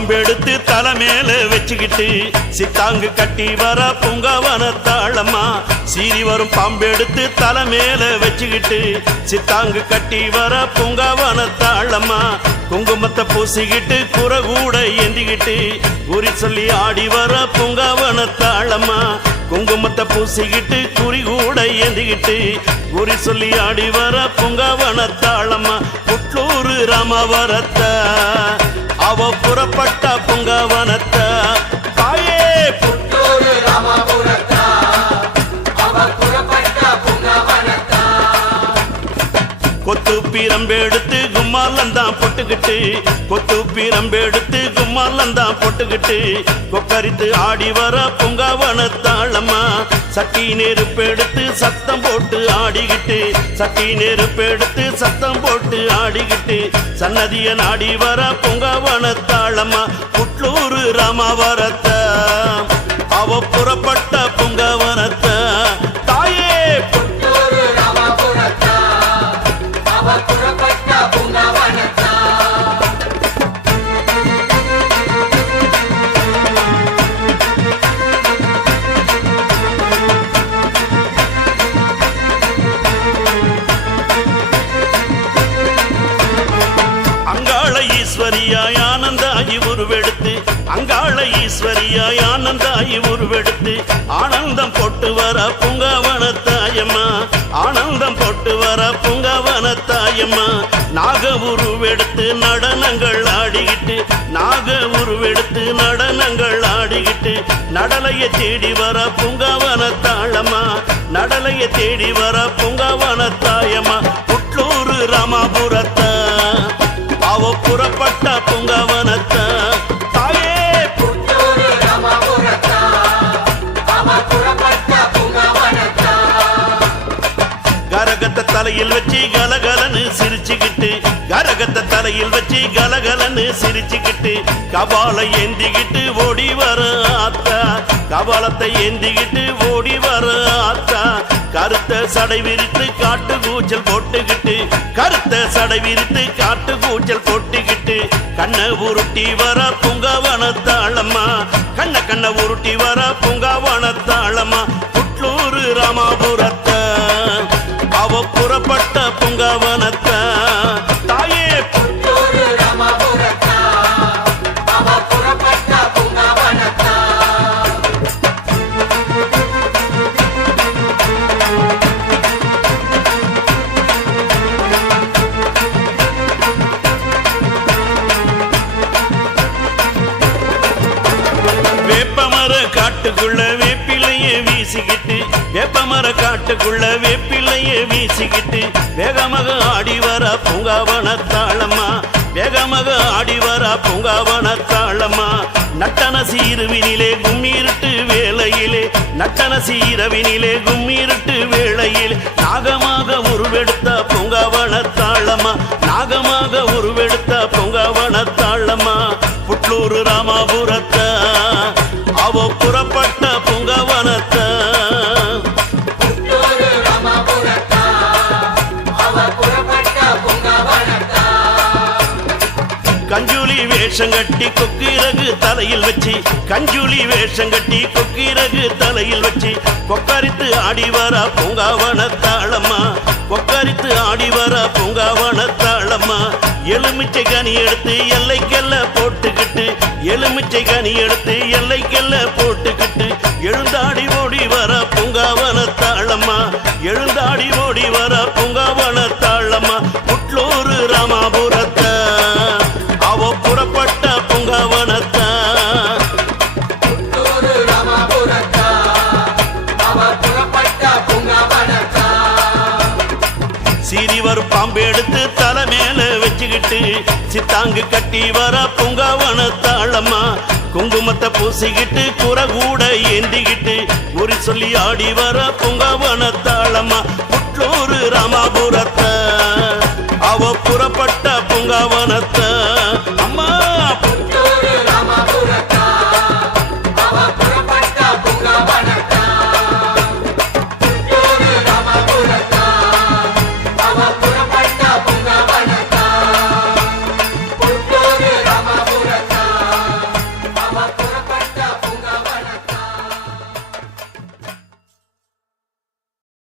பாம்பெடுத்து தலை மேல வச்சுக்கிட்டு சித்தாங்கு கட்டி வர பூங்காவனத்தாளம்மா சீறி வரும் பாம்பெடுத்து தலை மேல வச்சுக்கிட்டு சித்தாங்கு கட்டி வர பூங்காவனத்தாளம்மா குங்குமத்தை பூசிக்கிட்டு குறகூட ஏந்திக்கிட்டு குறி சொல்லி ஆடி வர பூங்காவனத்தாளம்மா குங்குமத்தை பூசிக்கிட்டு குறி கூட ஏந்திக்கிட்டு குறி சொல்லி ஆடி வர பூங்காவனத்தாளம்மா புட்லூர் ராமவரத்த அவ புறப்பட்ட பூங்காவனத்த தாயே புட்லூர் ராமபுரத்த அவ புறப்பட்ட பூங்காவனத்த கொத்து பீரம்பெடுத்து கும்மாலந்தான் பொட்டுக்கிட்டு கொத்து பீரம்பெடுத்து கும்மாலந்தான் பொட்டுக்கிட்டு கொக்கரித்து ஆடி வர பூங்காவனத்தாளம்மா சட்டி நெருப்பெடுத்து சத்தம் போட்டு ஆடிக்கிட்டு சட்டி நெருப்பெடுத்து சத்தம் போட்டு ஆடிக்கிட்டு சன்னதிய நாடி வர பூங்காவனத்தாளம்மா புட்லூர் ராமவரத்த அவ புறப்பட்ட பூங்காவனத்த தாயே புட்லூர் ராமபுரத்த அவ புறப்பட்ட பூங்காவனத்த ஈஸ்வரியாய் ஆனந்தாயி உருவெடுத்து அங்காள ஈஸ்வரியாய் ஆனந்தாயி உருவெடுத்து ஆனந்தம் போட்டு வர பூங்காவனத்தாயம்மா ஆனந்தம் போட்டு வர பூங்காவனத்தாயம்மா நாக உருவெடுத்து நடனங்கள் ஆடிக்கிட்டு நாக உருவெடுத்து நடனங்கள் ஆடிக்கிட்டு நடலைய தேடி வர பூங்காவனத்தாளம்மா நடலைய தேடி வர பூங்காவனத்தாயம்மா புட்லூர் ராமபுரத்த அவ புறப்பட்ட பூங்காவனத்த தாயே புட்லூர் ராமபுரத்த அவ புறப்பட்ட பூங்காவனத்த கரகத்தை தலையில் வச்சு கலகலன்னு சிரிச்சுக்கிட்டு கரகத்தை தலையில் வச்சு கலகலன்னு சிரிச்சுக்கிட்டு கபாலை ஏந்திக்கிட்டு ஓடி வர ஆத்தா கபாலத்தை ஏந்திக்கிட்டு ஓடி வர ஆத்தா கருத்த சடை விரித்து காட்டு கூச்சல் போட்டுக்கிட்டு கருத்த சடை விரித்து காட்டு கூச்சல் போட்டுக்கிட்டு கண்ணை உருட்டி வர பூங்காவனத்தாளம்மா கண்ண உருட்டி வர பூங்காவனத்தாளம்மா புட்லூர் ராமபுரத்த அவ புறப்பட்ட பூங்காவனத்த தாயே புட்லூர் ராமபுரத்த அவ புறப்பட்ட பூங்காவனத்த வேப்பமர காட்டுக்குள்ள வேப்பிலைய வீசிக்கிட்டு வேப்பமர காட்டுக்குள்ள வேப்பிலைய வீசிக்கிட்டு வேகமாக ஆடி வர பூங்காவனத்தாளம்மா வேகமாக ஆடி வர பூங்காவனத்தாளம்மா நட்டன சீருவினிலே கும்மிருட்டு வேளையிலே நட்டன சீரவினிலே கும்மிருட்டு வேளையில் நாகமாக உருவெடுத்த பூங்காவனத்தாளம்மா நாகமாக உருவெடுத்த பூங்காவனத்தாளம்மா புட்லூர் ராமபுரத்த அவ புறப்பட்ட பூங்காவனத்த புட்லூர் ராமபுரத்த அவ புறப்பட்ட பூங்காவனத்த கஞ்சுளி வேஷம் கட்டி கொக்கிரகு தலையில் வச்சு கஞ்சுளி வேஷம் கட்டி கொக்கிரகு தலையில் வச்சு கொக்கரித்து ஆடி வர பூங்காவனத்தாளம்மா கொக்கரித்து ஆடி வர பூங்காவனத்தாளம்மா எலுமிச்சை கனி எடுத்து எல்லைக்கெல்ல போட்டுக்கிட்டு எலுமிச்சை கனி எடுத்து எல்லைக்கெல்ல போட்டுக்கிட்டு எழுந்தாடி ஓடி வர பூங்காவனத்தாளம்மா எழுந்தாடி ஓடி வர பூங்காவனத்தாளம்மா புட்லூர் ராமபுரத்த அவ புறப்பட்ட பூங்காவனத்த புட்லூர் ராமபுரத்த அவ புறப்பட்ட பூங்காவனத்த சீறி வரும் பாம்பெடுத்து தலை மேல வச்சுக்கிட்டு சித்தாங்கு கட்டி வர பூங்காவனத்தாளம்மா குங்குமத்தை பூசிக்கிட்டு குறகூட ஏந்திக்கிட்டு குறி சொல்லி ஆடி வர பூங்காவனத்தாளம்மா புட்லூர் ராமபுரத்த அவ புறப்பட்ட பூங்காவனத்த